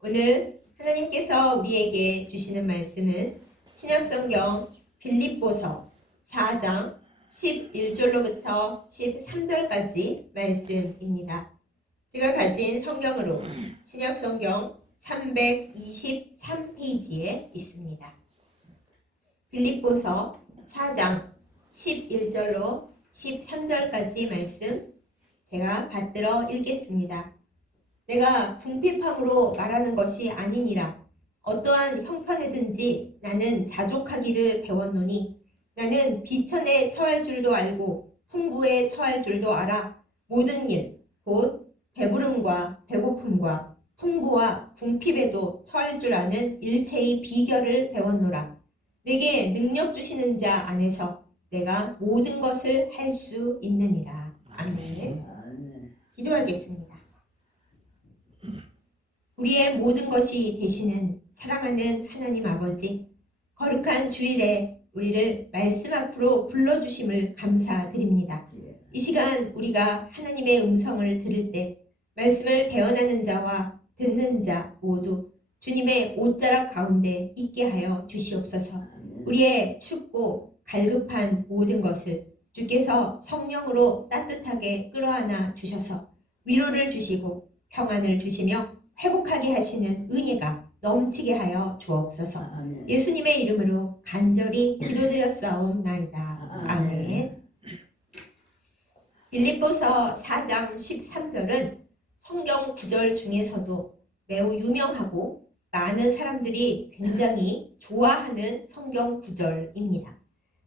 오늘 하나님께서 우리에게 주시는 말씀은 신약성경 빌립보서 4장 11절로부터 13절까지 말씀입니다. 제가 가진 성경으로 신약성경 323페이지에 있습니다. 빌립보서 4장 11절로 13절까지 말씀 제가 받들어 읽겠습니다. 내가 궁핍함으로 말하는 것이 아니니라. 어떠한 형편에든지 나는 자족하기를 배웠노니 나는 비천에 처할 줄도 알고 풍부에 처할 줄도 알아. 모든 일, 곧 배부름과 배고픔과 풍부와 궁핍에도 처할 줄 아는 일체의 비결을 배웠노라. 내게 능력 주시는 자 안에서 내가 모든 것을 할 수 있느니라. 아멘. 기도하겠습니다. 우리의 모든 것이 되시는 사랑하는 하나님 아버지, 거룩한 주일에 우리를 말씀 앞으로 불러주심을 감사드립니다. 이 시간 우리가 하나님의 음성을 들을 때 말씀을 대언하는 자와 듣는 자 모두 주님의 옷자락 가운데 있게 하여 주시옵소서. 우리의 춥고 갈급한 모든 것을 주께서 성령으로 따뜻하게 끌어안아 주셔서 위로를 주시고 평안을 주시며 회복하게 하시는 은혜가 넘치게 하여 주옵소서. 예수님의 이름으로 간절히 기도드렸사옵나이다. 아멘. 빌립보서 4장 13절은 성경 구절 중에서도 매우 유명하고 많은 사람들이 굉장히 좋아하는 성경 구절입니다.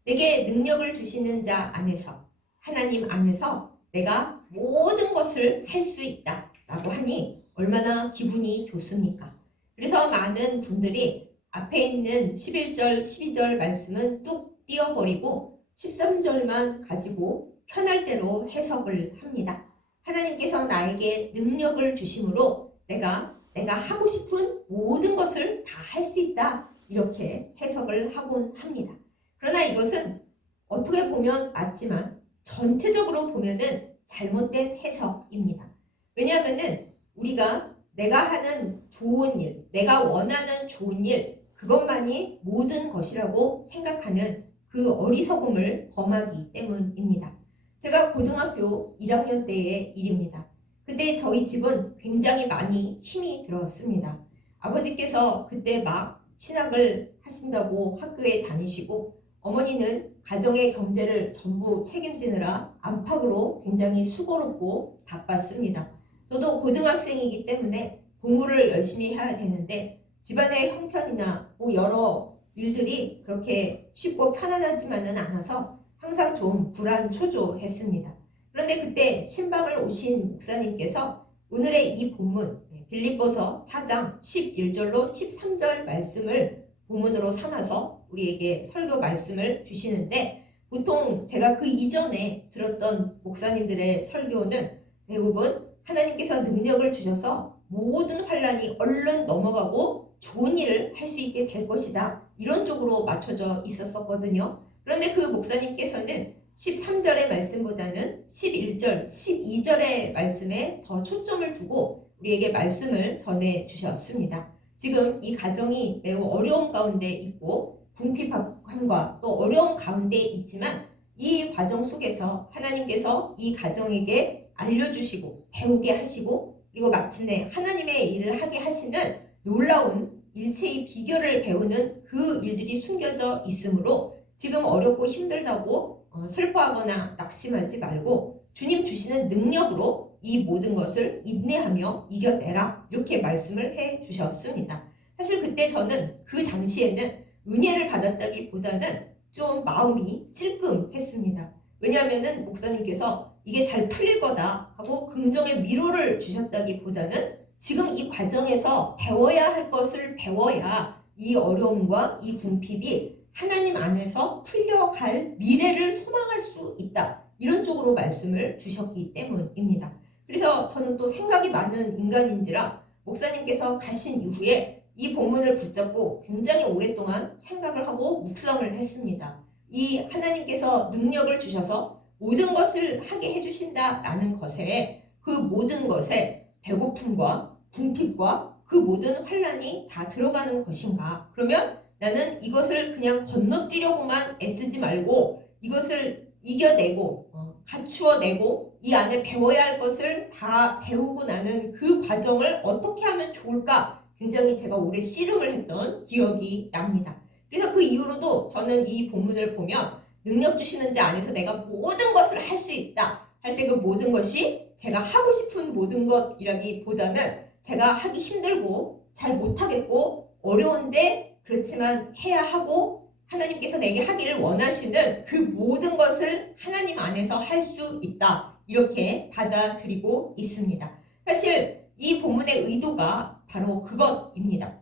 내게 능력을 주시는 자 안에서, 하나님 안에서 내가 모든 것을 할 수 있다 라고 하니 얼마나 기분이 좋습니까? 그래서 많은 분들이 앞에 있는 11절, 12절 말씀은 뚝 띄워버리고 13절만 가지고 편할 대로 해석을 합니다. 하나님께서 나에게 능력을 주심으로 내가 하고 싶은 모든 것을 다 할 수 있다, 이렇게 해석을 하곤 합니다. 그러나 이것은 어떻게 보면 맞지만 전체적으로 보면은 잘못된 해석입니다. 왜냐하면은 우리가 내가 하는 좋은 일, 내가 원하는 좋은 일, 그것만이 모든 것이라고 생각하는 그 어리석음을 범하기 때문입니다. 제가 고등학교 1학년 때의 일입니다. 그때 저희 집은 굉장히 많이 힘이 들었습니다. 아버지께서 그때 막 신학을 하신다고 학교에 다니시고 어머니는 가정의 경제를 전부 책임지느라 안팎으로 굉장히 수고롭고 바빴습니다. 저도 고등학생이기 때문에 공부를 열심히 해야 되는데 집안의 형편이나 여러 일들이 그렇게 쉽고 편안하지만은 않아서 항상 좀 불안초조했습니다. 그런데 그때 신방을 오신 목사님께서 오늘의 이 본문 빌립보서 4장 11절로 13절 말씀을 본문으로 삼아서 우리에게 설교 말씀을 주시는데, 보통 제가 그 이전에 들었던 목사님들의 설교는 대부분 하나님께서 능력을 주셔서 모든 환란이 얼른 넘어가고 좋은 일을 할 수 있게 될 것이다, 이런 쪽으로 맞춰져 있었거든요. 그런데 그 목사님께서는 13절의 말씀보다는 11절, 12절의 말씀에 더 초점을 두고 우리에게 말씀을 전해 주셨습니다. 지금 이 가정이 매우 어려움 가운데 있고 궁핍함과 또 어려움 가운데 있지만 이 과정 속에서 하나님께서 이 가정에게 알려주시고 배우게 하시고 그리고 마침내 하나님의 일을 하게 하시는 놀라운 일체의 비결을 배우는 그 일들이 숨겨져 있으므로 지금 어렵고 힘들다고 슬퍼하거나 낙심하지 말고 주님 주시는 능력으로 이 모든 것을 인내하며 이겨내라, 이렇게 말씀을 해 주셨습니다. 사실 그때 저는 그 당시에는 은혜를 받았다기보다는 좀 마음이 찔끔했습니다. 왜냐하면 목사님께서 이게 잘 풀릴 거다 하고 긍정의 위로를 주셨다기보다는 지금 이 과정에서 배워야 할 것을 배워야 이 어려움과 이 궁핍이 하나님 안에서 풀려갈 미래를 소망할 수 있다, 이런 쪽으로 말씀을 주셨기 때문입니다. 그래서 저는 또 생각이 많은 인간인지라 목사님께서 가신 이후에 이 본문을 붙잡고 굉장히 오랫동안 생각을 하고 묵상을 했습니다. 이 하나님께서 능력을 주셔서 모든 것을 하게 해주신다라는 것에, 그 모든 것에 배고픔과 궁핍과 그 모든 환란이 다 들어가는 것인가? 그러면 나는 이것을 그냥 건너뛰려고만 애쓰지 말고 이것을 이겨내고 갖추어내고 이 안에 배워야 할 것을 다 배우고 나는 그 과정을 어떻게 하면 좋을까? 굉장히 제가 오래 씨름을 했던 기억이 납니다. 그래서 그 이후로도 저는 이 본문을 보면 능력 주시는 자 안에서 내가 모든 것을 할 수 있다 할 때 그 모든 것이 제가 하고 싶은 모든 것이라기보다는 제가 하기 힘들고 잘 못하겠고 어려운데 그렇지만 해야 하고 하나님께서 내게 하기를 원하시는 그 모든 것을 하나님 안에서 할 수 있다. 이렇게 받아들이고 있습니다. 사실 이 본문의 의도가 바로 그것입니다.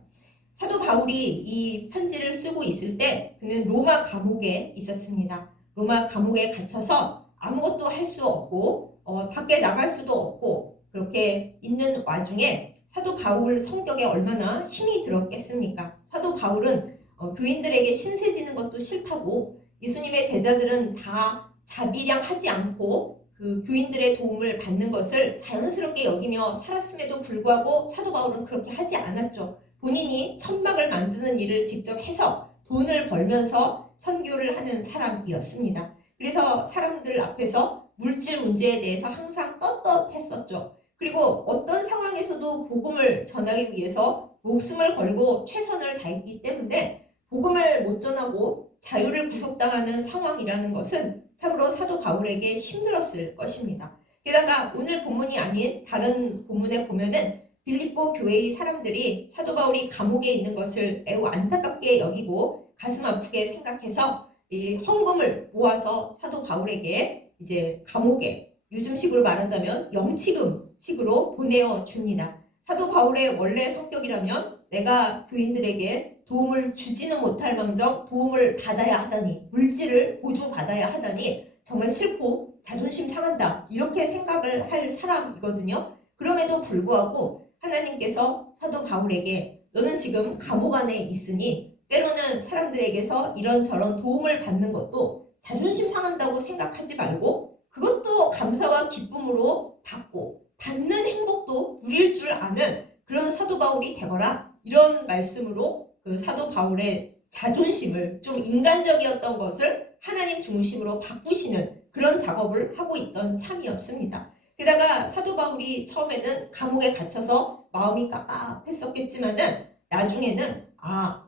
사도 바울이 이 편지를 쓰고 있을 때 그는 로마 감옥에 있었습니다. 로마 감옥에 갇혀서 아무것도 할 수 없고 밖에 나갈 수도 없고 그렇게 있는 와중에 사도 바울 성격에 얼마나 힘이 들었겠습니까? 사도 바울은 교인들에게 신세지는 것도 싫다고 예수님의 제자들은 다 자비량하지 않고 그 교인들의 도움을 받는 것을 자연스럽게 여기며 살았음에도 불구하고 사도 바울은 그렇게 하지 않았죠. 본인이 천막을 만드는 일을 직접 해서 돈을 벌면서 선교를 하는 사람이었습니다. 그래서 사람들 앞에서 물질 문제에 대해서 항상 떳떳했었죠. 그리고 어떤 상황에서도 복음을 전하기 위해서 목숨을 걸고 최선을 다했기 때문에 복음을 못 전하고 자유를 구속당하는 상황이라는 것은 참으로 사도 바울에게 힘들었을 것입니다. 게다가 오늘 본문이 아닌 다른 본문에 보면은 빌립보 교회의 사람들이 사도 바울이 감옥에 있는 것을 매우 안타깝게 여기고 가슴 아프게 생각해서 이 헌금을 모아서 사도 바울에게 이제 감옥에 요즘식으로 말한다면 영치금식으로 보내어 줍니다. 사도 바울의 원래 성격이라면 내가 교인들에게 도움을 주지는 못할 망정 도움을 받아야 하다니 물질을 보조받아야 하다니 정말 싫고 자존심 상한다 이렇게 생각을 할 사람이거든요. 그럼에도 불구하고 하나님께서 사도 바울에게 너는 지금 감옥 안에 있으니 때로는 사람들에게서 이런저런 도움을 받는 것도 자존심 상한다고 생각하지 말고 그것도 감사와 기쁨으로 받고 받는 행복도 누릴 줄 아는 그런 사도 바울이 되거라 이런 말씀으로 그 사도 바울의 자존심을 좀 인간적이었던 것을 하나님 중심으로 바꾸시는 그런 작업을 하고 있던 참이었습니다. 게다가 사도 바울이 처음에는 감옥에 갇혀서 마음이 깝깝했었겠지만은 나중에는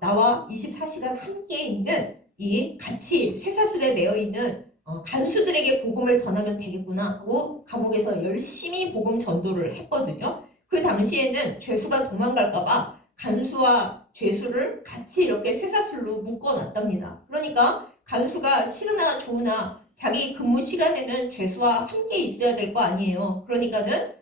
나와 24시간 함께 있는 이 같이 쇠사슬에 매여 있는 간수들에게 복음을 전하면 되겠구나 하고 감옥에서 열심히 복음 전도를 했거든요. 그 당시에는 죄수가 도망갈까봐 간수와 죄수를 같이 이렇게 쇠사슬로 묶어놨답니다. 그러니까 간수가 싫으나 좋으나 자기 근무 시간에는 죄수와 함께 있어야 될 거 아니에요. 그러니까는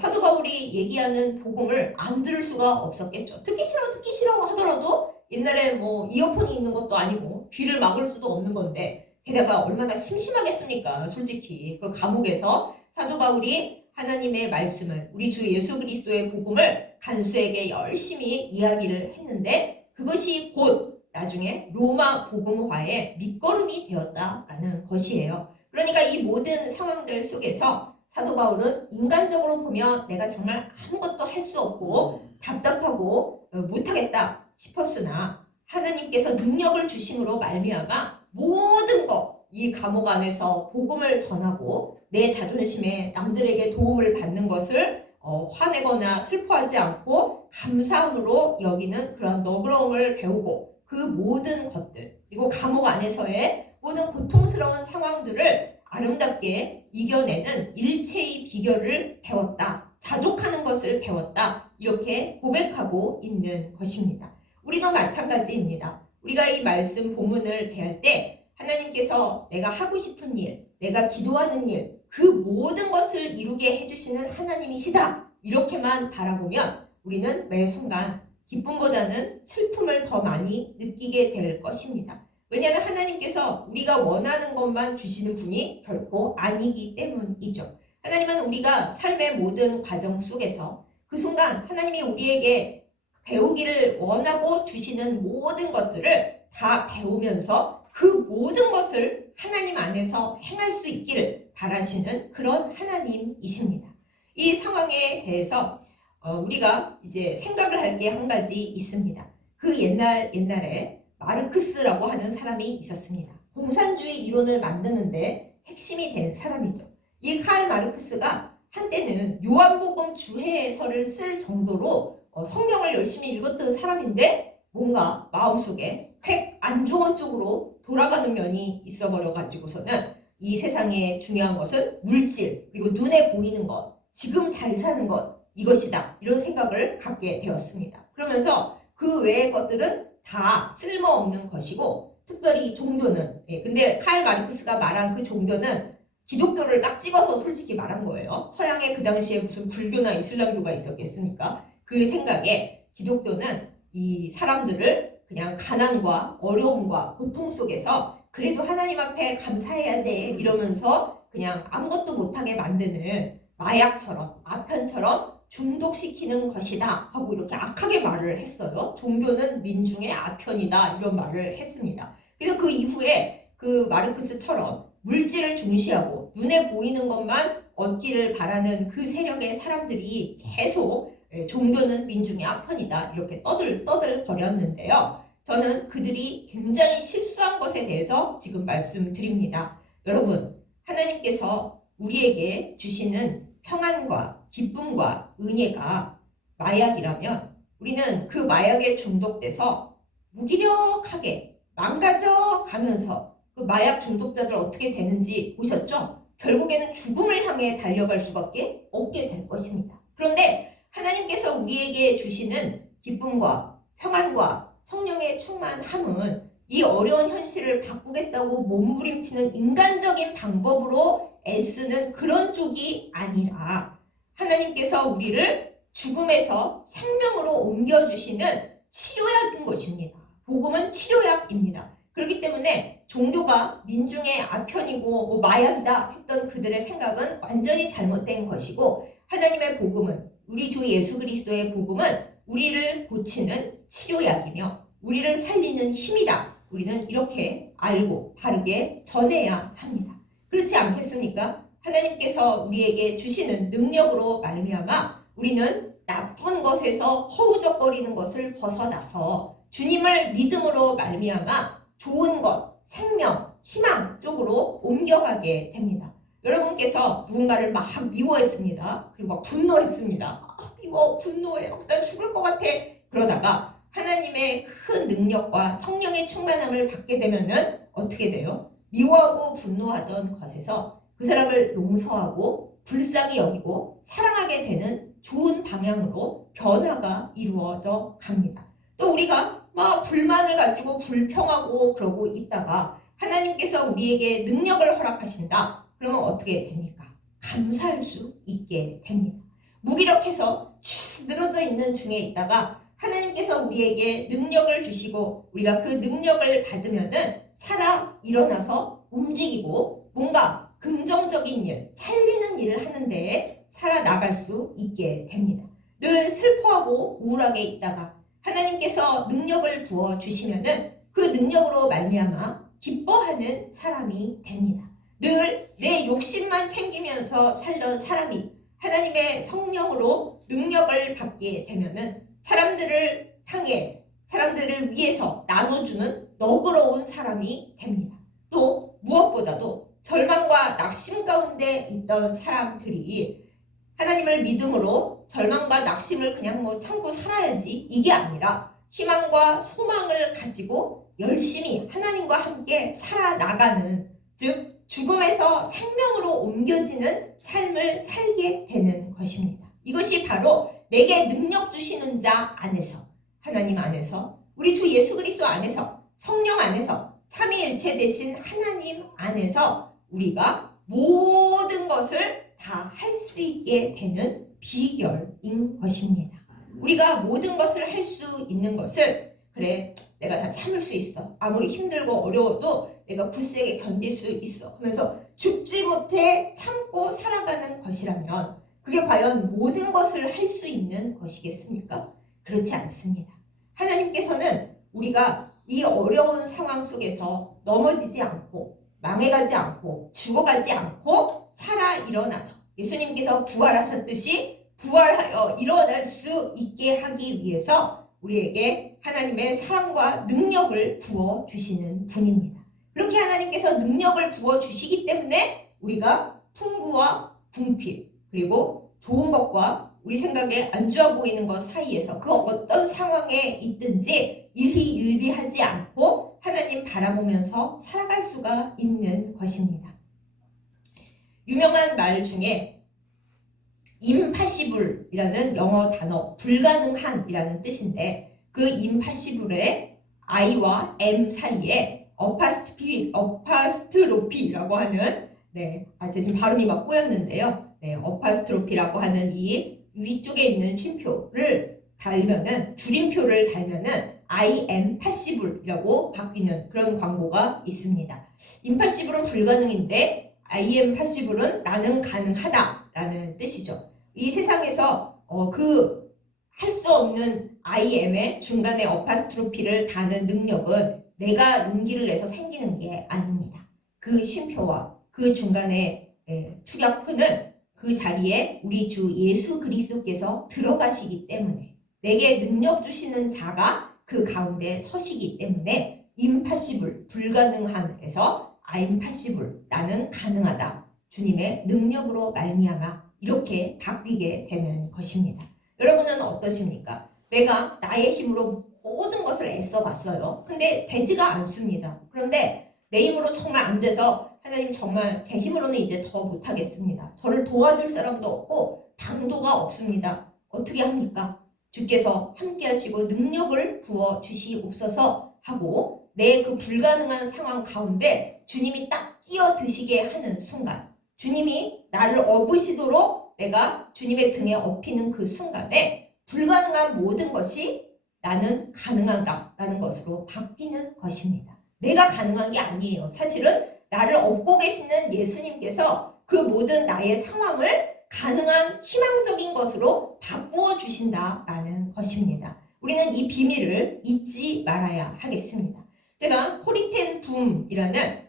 사도 바울이 얘기하는 복음을 안 들을 수가 없었겠죠. 듣기 싫어 하더라도 옛날에 뭐 이어폰이 있는 것도 아니고 귀를 막을 수도 없는 건데 게다가 얼마나 심심하겠습니까? 솔직히 그 감옥에서 사도 바울이 하나님의 말씀을 우리 주 예수 그리스도의 복음을 간수에게 열심히 이야기를 했는데 그것이 곧 나중에 로마 복음화의 밑거름이 되었다라는 것이에요. 그러니까 이 모든 상황들 속에서 사도 바울은 인간적으로 보면 내가 정말 아무것도 할 수 없고 답답하고 못하겠다 싶었으나 하나님께서 능력을 주심으로 말미암아 모든 이 감옥 안에서 복음을 전하고 내 자존심에 남들에게 도움을 받는 것을 화내거나 슬퍼하지 않고 감사함으로 여기는 그런 너그러움을 배우고 그 모든 것들 그리고 감옥 안에서의 모든 고통스러운 상황들을 아름답게 이겨내는 일체의 비결을 배웠다. 자족하는 것을 배웠다. 이렇게 고백하고 있는 것입니다. 우리도 마찬가지입니다. 우리가 이 말씀 본문을 대할 때 하나님께서 내가 하고 싶은 일, 내가 기도하는 일, 그 모든 것을 이루게 해주시는 하나님이시다. 이렇게만 바라보면 우리는 매 순간 기쁨보다는 슬픔을 더 많이 느끼게 될 것입니다. 왜냐하면 하나님께서 우리가 원하는 것만 주시는 분이 결코 아니기 때문이죠. 하나님은 우리가 삶의 모든 과정 속에서 그 순간 하나님이 우리에게 배우기를 원하고 주시는 모든 것들을 다 배우면서 그 모든 것을 하나님 안에서 행할 수 있기를 바라시는 그런 하나님이십니다. 이 상황에 대해서 우리가 이제 생각을 할 게 한 가지 있습니다. 그 옛날에 마르크스라고 하는 사람이 있었습니다. 공산주의 이론을 만드는데 핵심이 된 사람이죠. 이 칼 마르크스가 한때는 요한복음 주해서를 쓸 정도로 성경을 열심히 읽었던 사람인데 뭔가 마음속에 획 안 좋은 쪽으로 돌아가는 면이 있어버려 가지고서는 이 세상에 중요한 것은 물질 그리고 눈에 보이는 것, 지금 잘 사는 것 이것이다 이런 생각을 갖게 되었습니다. 그러면서 그 외의 것들은 다 쓸모없는 것이고 특별히 종교는 근데 칼 마르크스가 말한 그 종교는 기독교를 딱 찍어서 솔직히 말한 거예요. 서양에 그 당시에 무슨 불교나 이슬람교가 있었겠습니까? 그 생각에 기독교는 이 사람들을 그냥 가난과 어려움과 고통 속에서 그래도 하나님 앞에 감사해야 돼 이러면서 그냥 아무것도 못하게 만드는 마약처럼 아편처럼 중독시키는 것이다 하고 이렇게 악하게 말을 했어요. 종교는 민중의 아편이다 이런 말을 했습니다. 그래서 그 이후에 그 마르크스처럼 물질을 중시하고 눈에 보이는 것만 얻기를 바라는 그 세력의 사람들이 계속 종교는 민중의 아편이다 이렇게 떠들거렸는데요. 저는 그들이 굉장히 실수한 것에 대해서 지금 말씀드립니다. 여러분, 하나님께서 우리에게 주시는 평안과 기쁨과 은혜가 마약이라면 우리는 그 마약에 중독돼서 무기력하게 망가져 가면서 그 마약 중독자들 어떻게 되는지 보셨죠? 결국에는 죽음을 향해 달려갈 수밖에 없게 될 것입니다. 그런데 하나님께서 우리에게 주시는 기쁨과 평안과 성령의 충만함은 이 어려운 현실을 바꾸겠다고 몸부림치는 인간적인 방법으로 애쓰는 그런 쪽이 아니라 하나님께서 우리를 죽음에서 생명으로 옮겨주시는 치료약인 것입니다. 복음은 치료약입니다. 그렇기 때문에 종교가 민중의 아편이고 마약이다 했던 그들의 생각은 완전히 잘못된 것이고 하나님의 복음은 우리 주 예수 그리스도의 복음은 우리를 고치는 치료약이며 우리를 살리는 힘이다. 우리는 이렇게 알고 바르게 전해야 합니다. 그렇지 않겠습니까? 하나님께서 우리에게 주시는 능력으로 말미암아 우리는 나쁜 것에서 허우적거리는 것을 벗어나서 주님을 믿음으로 말미암아 좋은 것, 생명, 희망 쪽으로 옮겨가게 됩니다. 여러분께서 누군가를 막 미워했습니다. 그리고 막 분노했습니다. 미워, 분노해, 나 죽을 것 같아. 그러다가 하나님의 큰 능력과 성령의 충만함을 받게 되면은 어떻게 돼요? 미워하고 분노하던 것에서 그 사람을 용서하고 불쌍히 여기고 사랑하게 되는 좋은 방향으로 변화가 이루어져 갑니다. 또 우리가 막 불만을 가지고 불평하고 그러고 있다가 하나님께서 우리에게 능력을 허락하신다. 그러면 어떻게 됩니까? 감사할 수 있게 됩니다. 무기력해서 축 늘어져 있는 중에 있다가 하나님께서 우리에게 능력을 주시고 우리가 그 능력을 받으면은 살아 일어나서 움직이고 뭔가 긍정적인 일, 살리는 일을 하는데 살아나갈 수 있게 됩니다. 늘 슬퍼하고 우울하게 있다가 하나님께서 능력을 부어주시면은 그 능력으로 말미암아 기뻐하는 사람이 됩니다. 늘 내 욕심만 챙기면서 살던 사람이 하나님의 성령으로 능력을 받게 되면은 사람들을 향해 사람들을 위해서 나눠주는 너그러운 사람이 됩니다. 또 무엇보다도 절망과 낙심 가운데 있던 사람들이 하나님을 믿음으로 절망과 낙심을 그냥 참고 살아야지 이게 아니라 희망과 소망을 가지고 열심히 하나님과 함께 살아나가는 즉 죽음에서 생명으로 옮겨지는 삶을 살게 되는 것입니다. 이것이 바로 내게 능력 주시는 자 안에서 하나님 안에서 우리 주 예수 그리스도 안에서 성령 안에서 삼위일체 되신 하나님 안에서 우리가 모든 것을 다 할 수 있게 되는 비결인 것입니다. 우리가 모든 것을 할 수 있는 것을 그래 내가 다 참을 수 있어. 아무리 힘들고 어려워도 내가 굳세게 견딜 수 있어. 하면서 죽지 못해 참고 살아가는 것이라면 그게 과연 모든 것을 할 수 있는 것이겠습니까? 그렇지 않습니다. 하나님께서는 우리가 이 어려운 상황 속에서 넘어지지 않고 망해가지 않고 죽어가지 않고 살아 일어나서 예수님께서 부활하셨듯이 부활하여 일어날 수 있게 하기 위해서 우리에게 하나님의 사랑과 능력을 부어 주시는 분입니다. 그렇게 하나님께서 능력을 부어 주시기 때문에 우리가 풍부와 궁핍 그리고 좋은 것과 우리 생각에 안 좋아 보이는 것 사이에서 그 어떤 상황에 있든지 일희일비하지 않고 하나님 바라보면서 살아갈 수가 있는 것입니다. 유명한 말 중에 impossible이라는 영어 단어 불가능한이라는 뜻인데 그 impossible의 I와 M 사이에 어파스트로피라고 하는 제가 지금 발음이 막 꼬였는데요. 어파스트로피라고 하는 이 위쪽에 있는 쉼표를 달면은 줄임표를 달면은 I am possible이라고 바뀌는 그런 광고가 있습니다. impossible은 불가능인데 I am possible은 나는 가능하다라는 뜻이죠. 이 세상에서 그 할 수 없는 I am의 중간에 어파스트로피를 다는 능력은 내가 용기를 내서 생기는 게 아닙니다. 그 쉼표와 그 중간에 축약표는 그 자리에 우리 주 예수 그리스도께서 들어가시기 때문에 내게 능력 주시는 자가 그 가운데 서시기 때문에 impossible, 불가능함에서 I'm possible, 나는 가능하다. 주님의 능력으로 말미암아 이렇게 바뀌게 되는 것입니다. 여러분은 어떠십니까? 내가 나의 힘으로 모든 것을 애써 봤어요. 근데 되지가 않습니다. 그런데 내 힘으로 정말 안 돼서 하나님 정말 제 힘으로는 이제 더 못하겠습니다. 저를 도와줄 사람도 없고 방도가 없습니다. 어떻게 합니까? 주께서 함께 하시고 능력을 부어 주시옵소서 하고 내 그 불가능한 상황 가운데 주님이 딱 끼어드시게 하는 순간 주님이 나를 업으시도록 내가 주님의 등에 업히는 그 순간에 불가능한 모든 것이 나는 가능하다라는 것으로 바뀌는 것입니다. 내가 가능한 게 아니에요. 사실은 나를 업고 계시는 예수님께서 그 모든 나의 상황을 가능한 희망적인 것으로 바꾸어 주신다라는 것입니다. 우리는 이 비밀을 잊지 말아야 하겠습니다. 제가 코리텐 붐이라는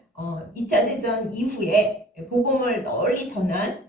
2차 대전 이후에 복음을 널리 전한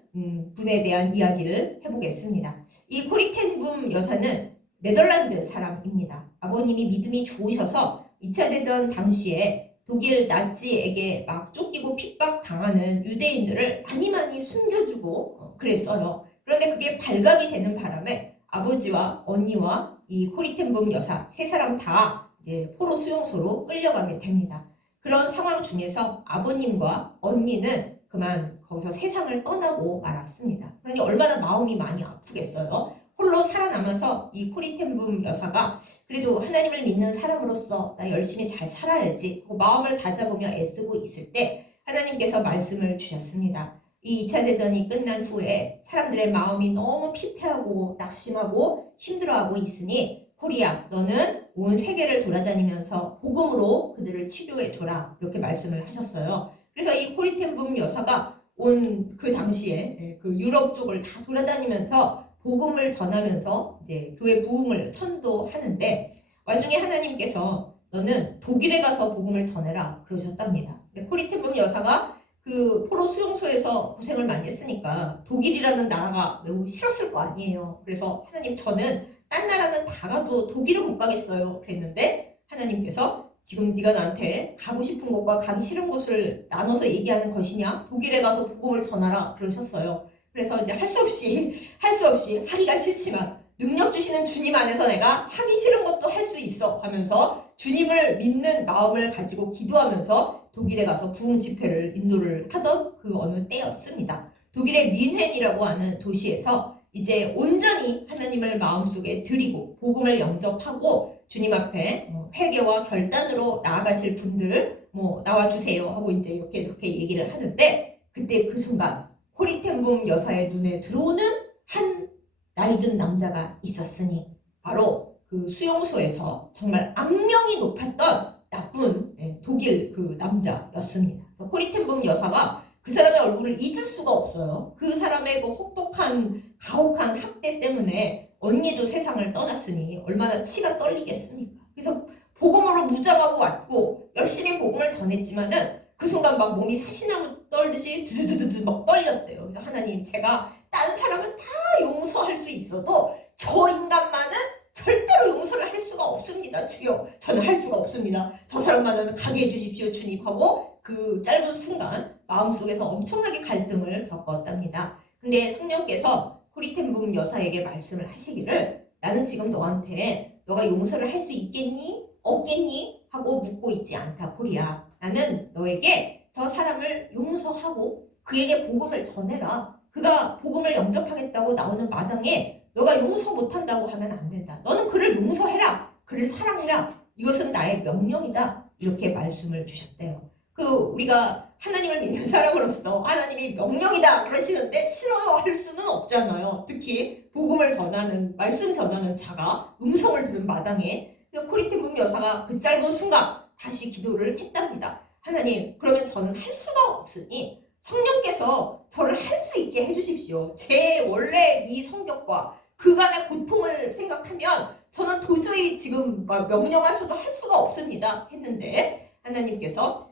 분에 대한 이야기를 해보겠습니다. 이 코리텐 붐 여사는 네덜란드 사람입니다. 아버님이 믿음이 좋으셔서 2차 대전 당시에 독일 나치에게 막 쫓기고 핍박당하는 유대인들을 많이 숨겨주고 그랬어요. 그런데 그게 발각이 되는 바람에 아버지와 언니와 이 코리텐붐 여사 세 사람 다 이제 포로 수용소로 끌려가게 됩니다. 그런 상황 중에서 아버님과 언니는 그만 거기서 세상을 떠나고 말았습니다. 그러니 얼마나 마음이 많이 아프겠어요. 홀로 살아남아서 이 코리텐붐 여사가 그래도 하나님을 믿는 사람으로서 나 열심히 잘 살아야지 하고 마음을 다잡으며 애쓰고 있을 때 하나님께서 말씀을 주셨습니다. 이 2차 대전이 끝난 후에 사람들의 마음이 너무 피폐하고 낙심하고 힘들어하고 있으니 코리아 너는 온 세계를 돌아다니면서 복음으로 그들을 치료해줘라 이렇게 말씀을 하셨어요. 그래서 이 코리텐붐 여사가 온 그 당시에 그 유럽 쪽을 다 돌아다니면서 복음을 전하면서 이제 교회 부흥을 선도하는데 와중에 하나님께서 너는 독일에 가서 복음을 전해라 그러셨답니다. 코리텐붐 여사가 그 포로 수용소에서 고생을 많이 했으니까 독일이라는 나라가 매우 싫었을 거 아니에요. 그래서 하나님 저는 딴 나라는 다 가도 독일은 못 가겠어요 그랬는데 하나님께서 지금 네가 나한테 가고 싶은 곳과 가기 싫은 곳을 나눠서 얘기하는 것이냐? 독일에 가서 복음을 전하라 그러셨어요. 그래서 이제 할 수 없이 하기가 싫지만 능력 주시는 주님 안에서 내가 하기 싫은 것도 할 수 있어 하면서 주님을 믿는 마음을 가지고 기도하면서 독일에 가서 부흥 집회를 인도를 하던 그 어느 때였습니다. 독일의 뮌헨이라고 하는 도시에서 이제 온전히 하나님을 마음속에 드리고 복음을 영접하고 주님 앞에 회개와 결단으로 나아가실 분들 나와주세요 하고 이제 이렇게 얘기를 하는데 그때 그 순간 코리텐붐 여사의 눈에 들어오는 한 나이든 남자가 있었으니 바로 그 수용소에서 정말 악명이 높았던 나쁜 독일 그 남자였습니다. 코리텐붐 여사가 그 사람의 얼굴을 잊을 수가 없어요. 그 사람의 그 혹독한 가혹한 학대 때문에 언니도 세상을 떠났으니 얼마나 치가 떨리겠습니까? 그래서 복음으로 무장하고 왔고 열심히 복음을 전했지만은 그 순간 막 몸이 사시나무 떨듯이 드드드드 막 떨렸대요. 그래서 하나님 제가 다른 사람은 다 용서할 수 있어도 저 인간만은 절대로 용서를 할 수가 없습니다. 주여, 저는 할 수가 없습니다. 저 사람만은 가게 해주십시오, 주님 하고 그 짧은 순간 마음속에서 엄청나게 갈등을 겪었답니다. 근데 성령께서 코리텐붐 여사에게 말씀을 하시기를, 나는 지금 너한테 너가 용서를 할 수 있겠니? 없겠니? 하고 묻고 있지 않다, 코리야. 나는 너에게 저 사람을 용서하고 그에게 복음을 전해라. 그가 복음을 영접하겠다고 나오는 마당에 너가 용서 못한다고 하면 안 된다. 너는 그를 용서해라. 그를 사랑해라. 이것은 나의 명령이다. 이렇게 말씀을 주셨대요. 우리가 하나님을 믿는 사람으로서 하나님이 명령이다 그러시는데 싫어요 할 수는 없잖아요. 특히 복음을 전하는, 말씀 전하는 자가 음성을 들은 마당에 코리텐붐 여사가 그 짧은 순간 다시 기도를 했답니다. 하나님, 그러면 저는 할 수가 없으니 성령께서 저를 할 수 있게 해주십시오. 제 원래 이 성격과 그간의 고통을 생각하면 저는 도저히 지금 명령하셔도 할 수가 없습니다 했는데, 하나님께서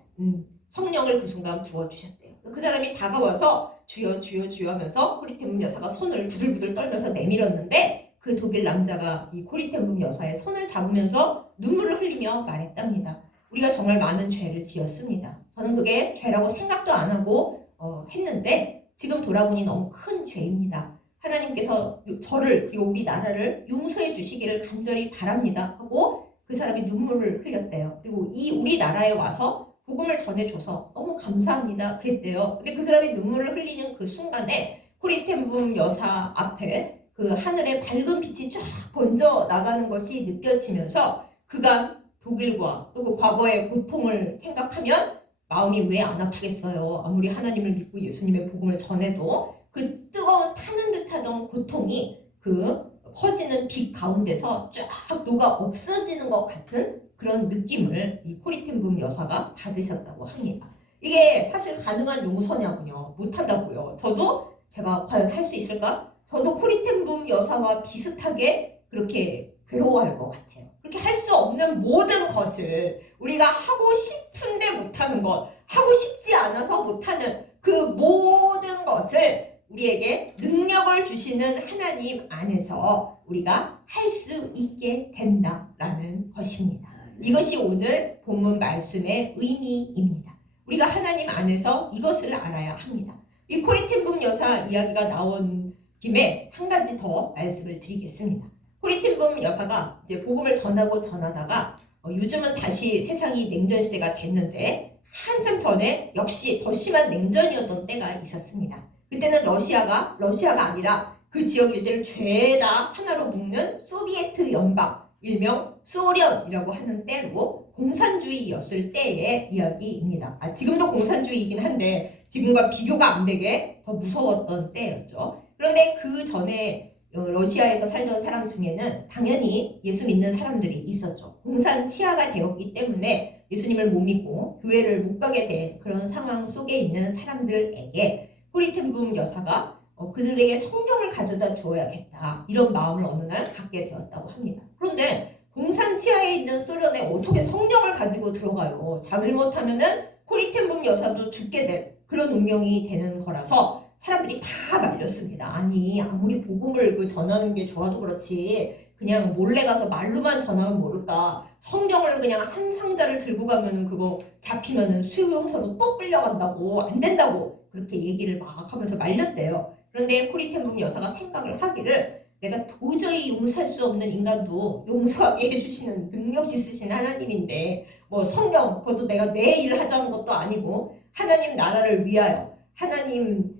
성령을 그 순간 부어주셨대요. 그 사람이 다가와서 주여 주여 주여 하면서 코리텐붐 여사가 손을 부들부들 떨면서 내밀었는데, 그 독일 남자가 이 코리텐붐 여사의 손을 잡으면서 눈물을 흘리며 말했답니다. 우리가 정말 많은 죄를 지었습니다. 저는 그게 죄라고 생각도 안 하고 했는데 지금 돌아보니 너무 큰 죄입니다. 하나님께서 저를 그리고 우리 나라를 용서해 주시기를 간절히 바랍니다 하고 그 사람이 눈물을 흘렸대요. 그리고 이 우리나라에 와서 복음을 전해줘서 너무 감사합니다 그랬대요. 근데 그 사람이 눈물을 흘리는 그 순간에 코리텐붐 여사 앞에 그 하늘에 밝은 빛이 쫙 번져 나가는 것이 느껴지면서 그간 독일과 또 그 과거의 고통을 생각하면 마음이 왜 안 아프겠어요. 아무리 하나님을 믿고 예수님의 복음을 전해도 그 뜨거운 타는 듯하던 고통이 그 퍼지는 빛 가운데서 쫙 녹아 없어지는 것 같은 그런 느낌을 이 코리텐붐 여사가 받으셨다고 합니다. 이게 사실 가능한 용서냐군요. 못한다고요. 저도 제가 과연 할 수 있을까? 저도 코리텐붐 여사와 비슷하게 그렇게 괴로워할 것 같아요. 그렇게 할 수 없는 모든 것을 우리가 하고 싶은데 못하는 것, 하고 싶지 않아서 못하는 그 모든 것을 우리에게 능력을 주시는 하나님 안에서 우리가 할 수 있게 된다라는 것입니다. 이것이 오늘 본문 말씀의 의미입니다. 우리가 하나님 안에서 이것을 알아야 합니다. 이 코리텐붐 여사 이야기가 나온 김에 한 가지 더 말씀을 드리겠습니다. 코리텐붐 여사가 이제 복음을 전하다가 요즘은 다시 세상이 냉전 시대가 됐는데 한참 전에 역시 더 심한 냉전이었던 때가 있었습니다. 그때는 러시아가 아니라 그 지역 일대를 죄다 하나로 묶는 소비에트 연방, 일명 소련이라고 하는 때로 공산주의였을 때의 이야기입니다. 지금도 공산주의이긴 한데 지금과 비교가 안 되게 더 무서웠던 때였죠. 그런데 그 전에 러시아에서 살던 사람 중에는 당연히 예수 믿는 사람들이 있었죠. 공산 치하가 되었기 때문에 예수님을 못 믿고 교회를 못 가게 된 그런 상황 속에 있는 사람들에게 코리텐붐 여사가 그들에게 성경을 가져다 주어야겠다 이런 마음을 어느 날 갖게 되었다고 합니다. 그런데 공산 치하에 있는 소련에 어떻게 성경을 가지고 들어가요? 잘못하면은 코리텐붐 여사도 죽게 될 그런 운명이 되는 거라서 사람들이 다 말렸습니다. 아니 아무리 복음을 전하는 게 좋아도 그렇지 그냥 몰래 가서 말로만 전하면 모를까, 성경을 그냥 한 상자를 들고 가면 그거 잡히면은 수용소로 또 끌려간다고, 안 된다고 그렇게 얘기를 막 하면서 말렸대요. 그런데 코리텐붐 여사가 생각을 하기를, 내가 도저히 용서할 수 없는 인간도 용서하게 해주시는 능력 있으신 하나님인데 뭐 성경 그것도 내가 내 일 하자는 것도 아니고 하나님 나라를 위하여 하나님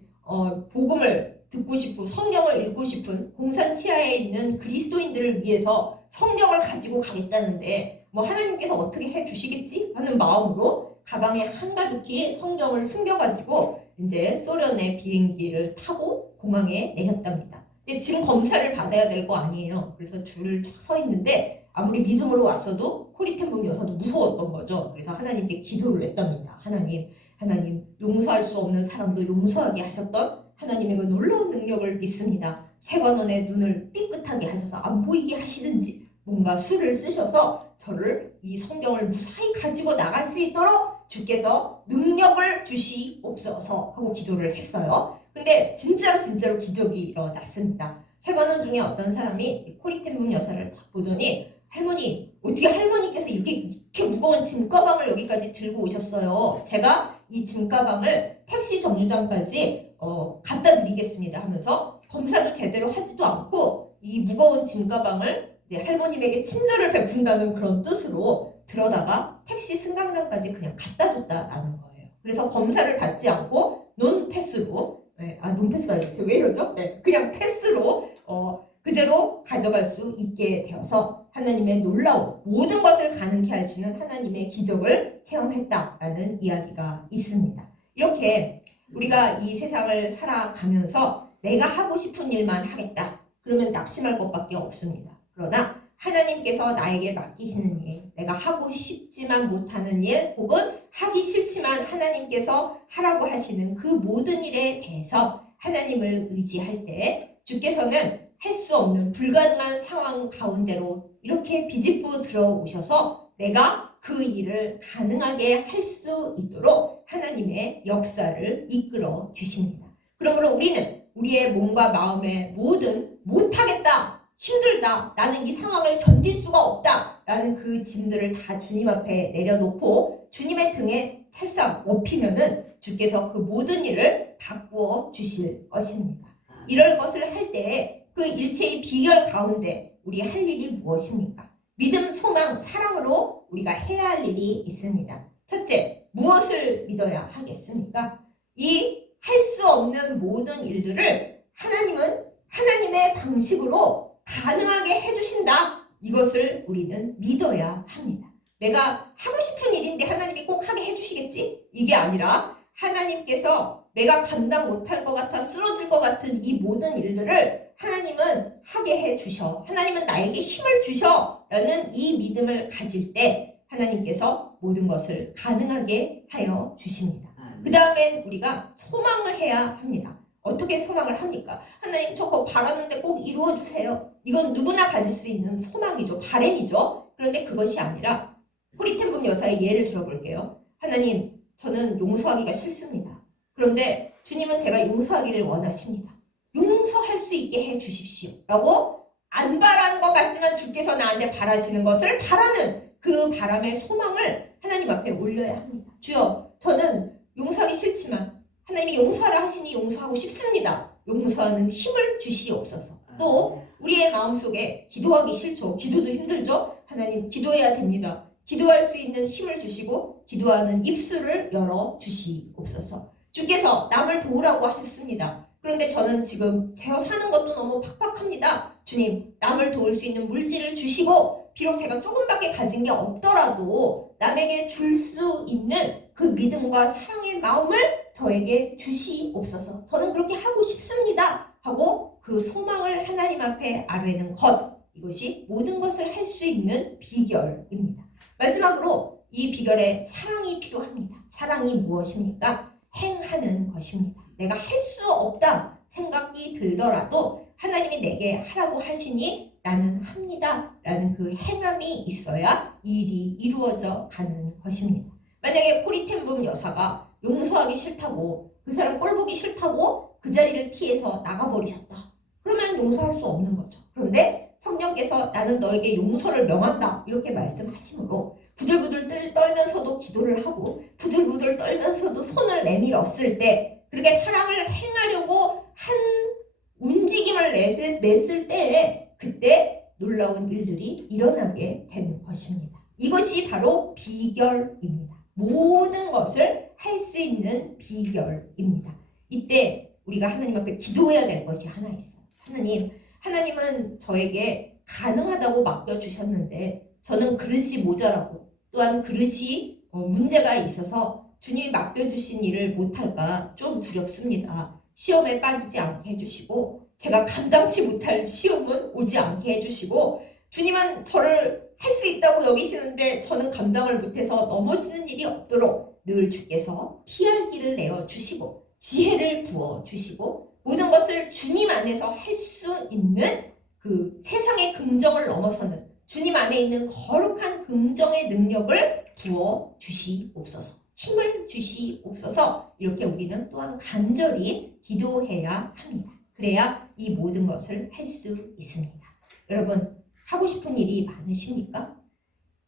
복음을 듣고 싶고 성경을 읽고 싶은 공산 치하에 있는 그리스도인들을 위해서 성경을 가지고 가겠다는데 뭐 하나님께서 어떻게 해주시겠지 하는 마음으로 가방에 한가득히 성경을 숨겨가지고 이제 소련의 비행기를 타고 공항에 내렸답니다. 근데 지금 검사를 받아야 될 거 아니에요. 그래서 줄을 쫙 서 있는데 아무리 믿음으로 왔어도 코리텐붐 여사도 무서웠던 거죠. 그래서 하나님께 기도를 했답니다. 하나님 용서할 수 없는 사람도 용서하게 하셨던 하나님의 그 놀라운 능력을 믿습니다. 세관원의 눈을 삐끗하게 하셔서 안 보이게 하시든지 뭔가 수를 쓰셔서 저를 이 성경을 무사히 가지고 나갈 수 있도록 주께서 능력을 주시옵소서 하고 기도를 했어요. 근데 진짜로 기적이 일어났습니다. 세관원 중에 어떤 사람이 코리텐붐 여사를 딱 보더니 할머니, 어떻게 할머니께서 이렇게 무거운 짐가방을 여기까지 들고 오셨어요. 제가 이 짐가방을 택시 정류장까지 갖다 드리겠습니다 하면서 검사도 제대로 하지도 않고 이 무거운 짐가방을 할머님에게 친절을 베푼다는 그런 뜻으로 들어다가 택시 승강장까지 그냥 갖다 줬다라는 거예요. 그래서 검사를 받지 않고 논패스로, 논패스가 아니죠. 왜 이러죠? 그냥 패스로 그대로 가져갈 수 있게 되어서 하나님의 놀라운 모든 것을 가능케 하시는 하나님의 기적을 체험했다라는 이야기가 있습니다. 이렇게 우리가 이 세상을 살아가면서 내가 하고 싶은 일만 하겠다. 그러면 낙심할 것밖에 없습니다. 그러나 하나님께서 나에게 맡기시는 일, 내가 하고 싶지만 못하는 일, 혹은 하기 싫지만 하나님께서 하라고 하시는 그 모든 일에 대해서 하나님을 의지할 때 주께서는 할 수 없는 불가능한 상황 가운데로 이렇게 비집고 들어오셔서 내가 그 일을 가능하게 할 수 있도록 하나님의 역사를 이끌어 주십니다. 그러므로 우리는 우리의 몸과 마음의 모든 못하겠다, 힘들다, 나는 이 상황을 견딜 수가 없다 라는 그 짐들을 다 주님 앞에 내려놓고 주님의 등에 살짝 업히면은 주께서 그 모든 일을 바꾸어 주실 것입니다. 이럴 것을 할 때에 그 일체의 비결 가운데 우리 할 일이 무엇입니까? 믿음, 소망, 사랑으로 우리가 해야 할 일이 있습니다. 첫째, 무엇을 믿어야 하겠습니까? 이 할 수 없는 모든 일들을 하나님은 하나님의 방식으로 가능하게 해주신다. 이것을 우리는 믿어야 합니다. 내가 하고 싶은 일인데 하나님이 꼭 하게 해주시겠지? 이게 아니라 하나님께서 내가 감당 못할 것 같아 쓰러질 것 같은 이 모든 일들을 하나님은 하게 해주셔. 하나님은 나에게 힘을 주셔. 라는 이 믿음을 가질 때 하나님께서 모든 것을 가능하게 하여 주십니다. 그 다음엔 우리가 소망을 해야 합니다. 어떻게 소망을 합니까? 하나님 저거 바라는데 꼭 이루어주세요. 이건 누구나 가질 수 있는 소망이죠. 바람이죠. 그런데 그것이 아니라 코리텐붐 여사의 예를 들어볼게요. 하나님, 저는 용서하기가 싫습니다. 그런데 주님은 제가 용서하기를 원하십니다. 용서할 수 있게 해주십시오. 라고 안 바라는 것 같지만 주께서 나한테 바라시는 것을 바라는 그 바람의 소망을 하나님 앞에 올려야 합니다. 주여, 저는 용서하기 싫지만 하나님이 용서하라 하시니 용서하고 싶습니다. 용서하는 힘을 주시옵소서. 또 우리의 마음속에 기도하기 싫죠. 기도도 힘들죠. 하나님 기도해야 됩니다. 기도할 수 있는 힘을 주시고 기도하는 입술을 열어 주시옵소서. 주께서 남을 도우라고 하셨습니다. 그런데 저는 지금 제가 사는 것도 너무 팍팍합니다. 주님, 남을 도울 수 있는 물질을 주시고 비록 제가 조금밖에 가진 게 없더라도 남에게 줄 수 있는 그 믿음과 사랑의 마음을 저에게 주시옵소서. 저는 그렇게 하고 싶습니다. 하고 그 소망을 하나님 앞에 아뢰는 것, 이것이 모든 것을 할 수 있는 비결입니다. 마지막으로 이 비결에 사랑이 필요합니다. 사랑이 무엇입니까? 행하는 것입니다. 내가 할 수 없다 생각이 들더라도 하나님이 내게 하라고 하시니 나는 합니다 라는 그 행함이 있어야 일이 이루어져 가는 것입니다. 만약에 코리텐붐 여사가 용서하기 싫다고, 그 사람 꼴보기 싫다고 그 자리를 피해서 나가버리셨다. 그러면 용서할 수 없는 거죠. 그런데 성령께서 나는 너에게 용서를 명한다 이렇게 말씀하시므로 부들부들 떨면서도 기도를 하고 부들부들 떨면서도 손을 내밀었을 때, 그렇게 사랑을 행하려고 한 움직임을 냈을 때에 그때 놀라운 일들이 일어나게 되는 것입니다. 이것이 바로 비결입니다. 모든 것을 할 수 있는 비결입니다. 이때 우리가 하나님 앞에 기도해야 될 것이 하나 있어요. 하나님은 저에게 가능하다고 맡겨주셨는데 저는 그릇이 모자라고 또한 그릇이 문제가 있어서 주님이 맡겨주신 일을 못할까 좀 두렵습니다. 시험에 빠지지 않게 해주시고 제가 감당치 못할 시험은 오지 않게 해주시고 주님은 저를 할 수 있다고 여기시는데 저는 감당을 못해서 넘어지는 일이 없도록 늘 주께서 피할 길을 내어주시고 지혜를 부어주시고 모든 것을 주님 안에서 할 수 있는 그 세상의 긍정을 넘어서는 주님 안에 있는 거룩한 긍정의 능력을 부어주시옵소서. 힘을 주시옵소서. 이렇게 우리는 또한 간절히 기도해야 합니다. 그래야 이 모든 것을 할 수 있습니다. 여러분, 하고 싶은 일이 많으십니까?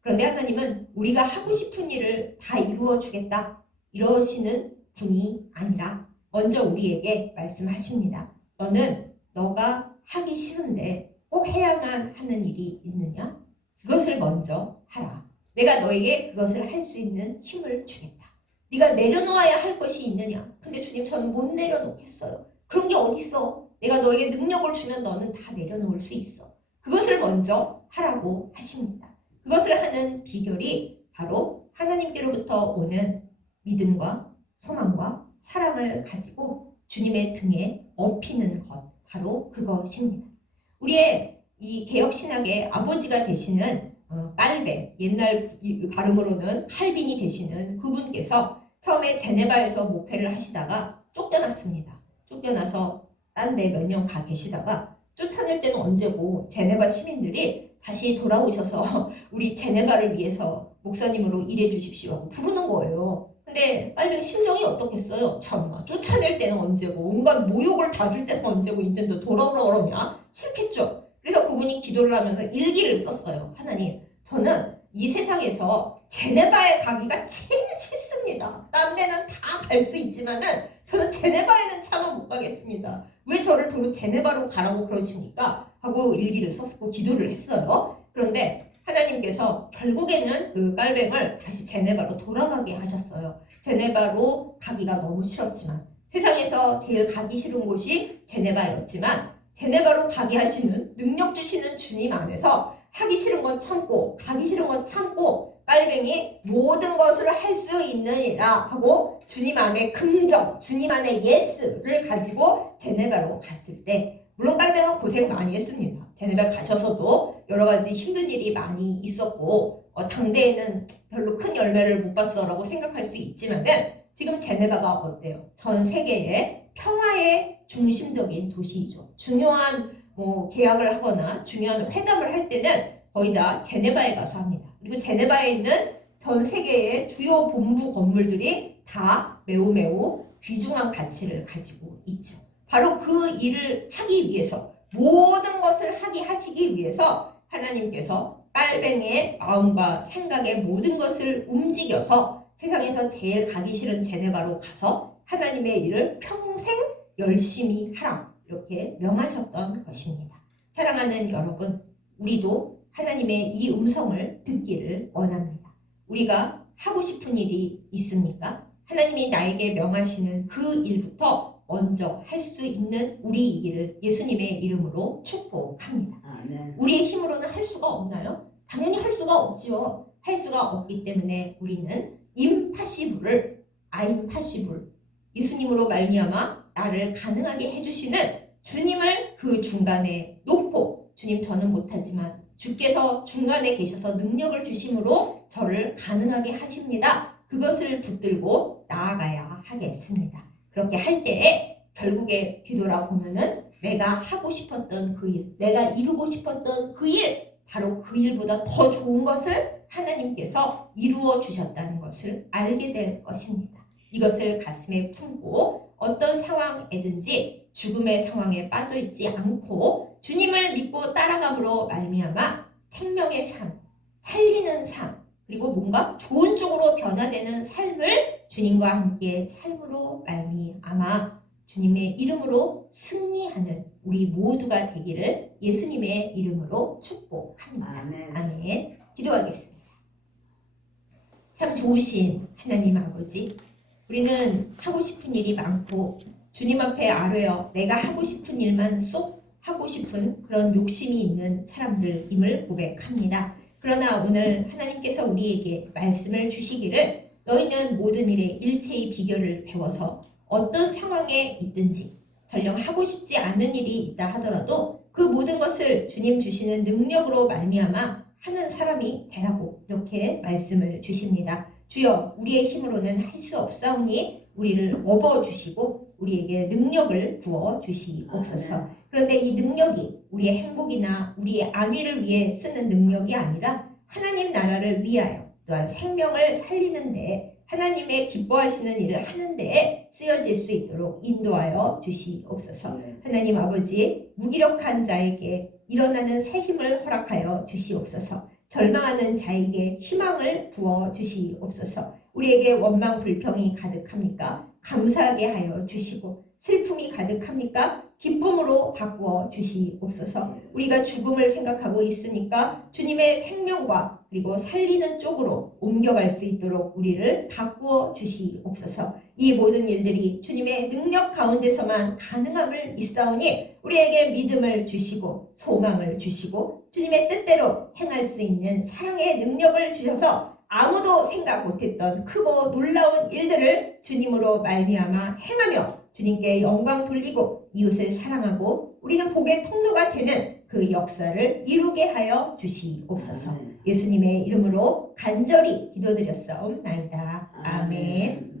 그런데 하나님은 우리가 하고 싶은 일을 다 이루어 주겠다 이러시는 분이 아니라 먼저 우리에게 말씀하십니다. 너는 너가 하기 싫은데 꼭 해야만 하는 일이 있느냐? 그것을 먼저 하라. 내가 너에게 그것을 할 수 있는 힘을 주겠다. 네가 내려놓아야 할 것이 있느냐? 근데 주님, 저는 못 내려놓겠어요. 그런 게 어딨어? 내가 너에게 능력을 주면 너는 다 내려놓을 수 있어. 그것을 먼저 하라고 하십니다. 그것을 하는 비결이 바로 하나님께로부터 오는 믿음과 소망과 사랑을 가지고 주님의 등에 업히는 것, 바로 그것입니다. 우리의 이 개혁신학의 아버지가 되시는 깔베, 옛날 발음으로는 칼빈이 되시는 그분께서 처음에 제네바에서 목회를 하시다가 쫓겨났습니다. 쫓겨나서 딴 데 몇 년 가 계시다가 쫓아낼 때는 언제고 제네바 시민들이 다시 돌아오셔서 우리 제네바를 위해서 목사님으로 일해 주십시오 하고 부르는 거예요. 근데 빨리 심정이 어떻겠어요? 참나, 쫓아낼 때는 언제고 온갖 모욕을 다 줄 때는 언제고 이제 너 돌아오라 그러냐? 싫겠죠. 그래서 그분이 기도를 하면서 일기를 썼어요. 하나님, 저는 이 세상에서 제네바에 가기가 제일 싫습니다. 딴 데는 다 갈 수 있지만은 저는 제네바에는 차마 못 가겠습니다. 왜 저를 도로 제네바로 가라고 그러십니까? 하고 일기를 썼고 기도를 했어요. 그런데 하나님께서 결국에는 그 깔뱅을 다시 제네바로 돌아가게 하셨어요. 제네바로 가기가 너무 싫었지만, 세상에서 제일 가기 싫은 곳이 제네바였지만 제네바로 가게 하시는 능력 주시는 주님 안에서 하기 싫은 건 참고 가기 싫은 건 참고 깔뱅이 모든 것을 할 수 있느니라 하고 주님 안에 긍정, 주님 안에 예스를 가지고 제네바로 갔을 때, 물론 깔뱅은 고생 많이 했습니다. 제네바 가셔서도 여러 가지 힘든 일이 많이 있었고 당대에는 별로 큰 열매를 못 봤어라고 생각할 수 있지만은 지금 제네바가 어때요? 전 세계의 평화의 중심적인 도시이죠. 중요한 계약을 하거나 중요한 회담을 할 때는 거의 다 제네바에 가서 합니다. 그리고 제네바에 있는 전 세계의 주요 본부 건물들이 다 매우 귀중한 가치를 가지고 있죠. 바로 그 일을 하기 위해서, 모든 것을 하시기 위해서 하나님께서 깔뱅의 마음과 생각의 모든 것을 움직여서 세상에서 제일 가기 싫은 제네바로 가서 하나님의 일을 평생 열심히 하라, 이렇게 명하셨던 것입니다. 사랑하는 여러분, 우리도 하나님의 이 음성을 듣기를 원합니다. 우리가 하고 싶은 일이 있습니까? 하나님이 나에게 명하시는 그 일부터 먼저 할 수 있는 우리이기를 예수님의 이름으로 축복합니다. 아멘. 우리의 힘으로는 할 수가 없나요? 당연히 할 수가 없지요. 할 수가 없기 때문에 우리는 임파시블을 아임파시블, 예수님으로 말미암아 나를 가능하게 해주시는 주님을 그 중간에 놓고, 주님, 저는 못하지만 주께서 중간에 계셔서 능력을 주심으로 저를 가능하게 하십니다. 그것을 붙들고 나아가야 하겠습니다. 그렇게 할 때에 결국에 뒤돌아보면은 내가 하고 싶었던 그 일, 내가 이루고 싶었던 그 일, 바로 그 일보다 더 좋은 것을 하나님께서 이루어 주셨다는 것을 알게 될 것입니다. 이것을 가슴에 품고 어떤 상황에든지 죽음의 상황에 빠져 있지 않고 주님을 믿고 따라감으로 말미암아 생명의 삶, 살리는 삶, 그리고 뭔가 좋은 쪽으로 변화되는 삶을 주님과 함께 삶으로 말미암아 주님의 이름으로 승리하는 우리 모두가 되기를 예수님의 이름으로 축복합니다. 아멘. 아멘. 기도하겠습니다. 참 좋으신 하나님 아버지, 우리는 하고 싶은 일이 많고 주님 앞에 아뢰어 내가 하고 싶은 일만 쏙 하고 싶은 그런 욕심이 있는 사람들임을 고백합니다. 그러나 오늘 하나님께서 우리에게 말씀을 주시기를 너희는 모든 일에 일체의 비결을 배워서 어떤 상황에 있든지 설령 하고 싶지 않은 일이 있다 하더라도 그 모든 것을 주님 주시는 능력으로 말미암아 하는 사람이 되라고 이렇게 말씀을 주십니다. 주여, 우리의 힘으로는 할 수 없사오니 우리를 업어주시고 우리에게 능력을 부어주시옵소서. 그런데 이 능력이 우리의 행복이나 우리의 안위를 위해 쓰는 능력이 아니라 하나님 나라를 위하여 또한 생명을 살리는 데 하나님의 기뻐하시는 일을 하는 데에 쓰여질 수 있도록 인도하여 주시옵소서. 하나님 아버지, 무기력한 자에게 일어나는 새 힘을 허락하여 주시옵소서. 절망하는 자에게 희망을 부어 주시옵소서. 우리에게 원망 불평이 가득합니까? 감사하게 하여 주시고, 슬픔이 가득합니까? 기쁨으로 바꾸어 주시옵소서. 우리가 죽음을 생각하고 있습니까? 주님의 생명과 그리고 살리는 쪽으로 옮겨갈 수 있도록 우리를 바꾸어 주시옵소서. 이 모든 일들이 주님의 능력 가운데서만 가능함을 믿사오니 우리에게 믿음을 주시고 소망을 주시고 주님의 뜻대로 행할 수 있는 사랑의 능력을 주셔서 아무도 생각 못했던 크고 놀라운 일들을 주님으로 말미암아 행하며 주님께 영광 돌리고 이웃을 사랑하고 우리는 복의 통로가 되는 그 역사를 이루게 하여 주시옵소서. 예수님의 이름으로 간절히 기도드렸사옵나이다. 아멘.